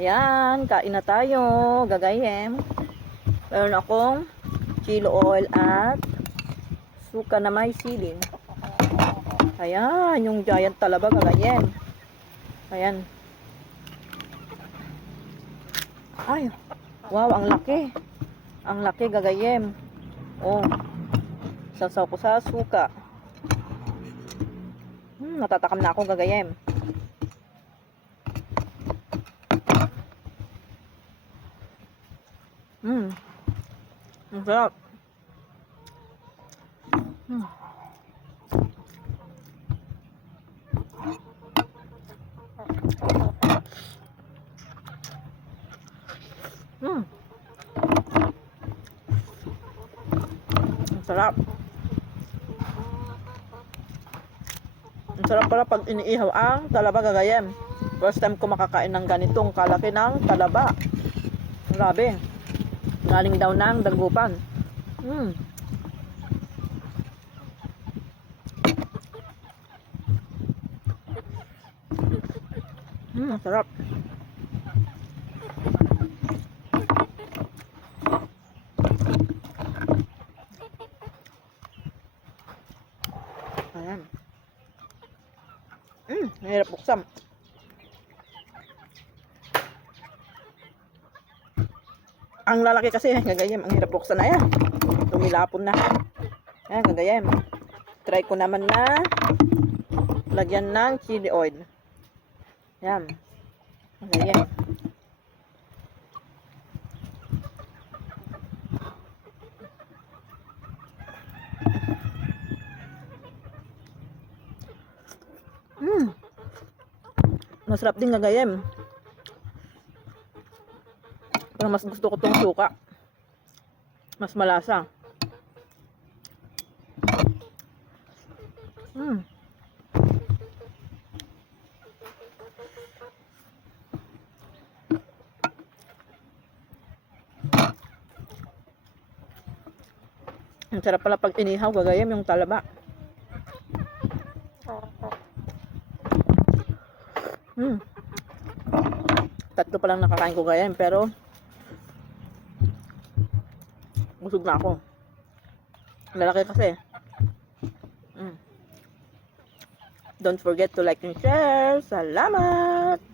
Ayan, kain na tayo. Gagayem. Meron akong chili oil at suka na may siling. Ayan, yung giant talaba gagayem. Ayan. Ay, wow, ang laki. Ang laki gagayem. Oh, sasaw ko sa suka. Natatakam na ako gagayem. Ang sarap. Ang sarap. Ang sarap pala pag iniihaw ang talaba gagayem. First time ko makakain ng ganitong kalaki ng talaba. Grabe. Galing daw ng dagupan. Sarap. Ayan. Mahirap buksan. Ang lalaki kasi, gagayem, ang hirap buksan na yan. Tumilapon na. Ayan, gagayem. Try ko naman na lagyan ng chili oil. Ayan. Gagayem. Masarap din gagayem. Pero mas gusto ko tong suka. Mas malasa. Ang sarap pala pag inihaw gagayem yung talaba. Tatlo pa lang nakakain ko gagayem pero busog na ako. Lalaki kasi. Don't forget to like and share. Salamat!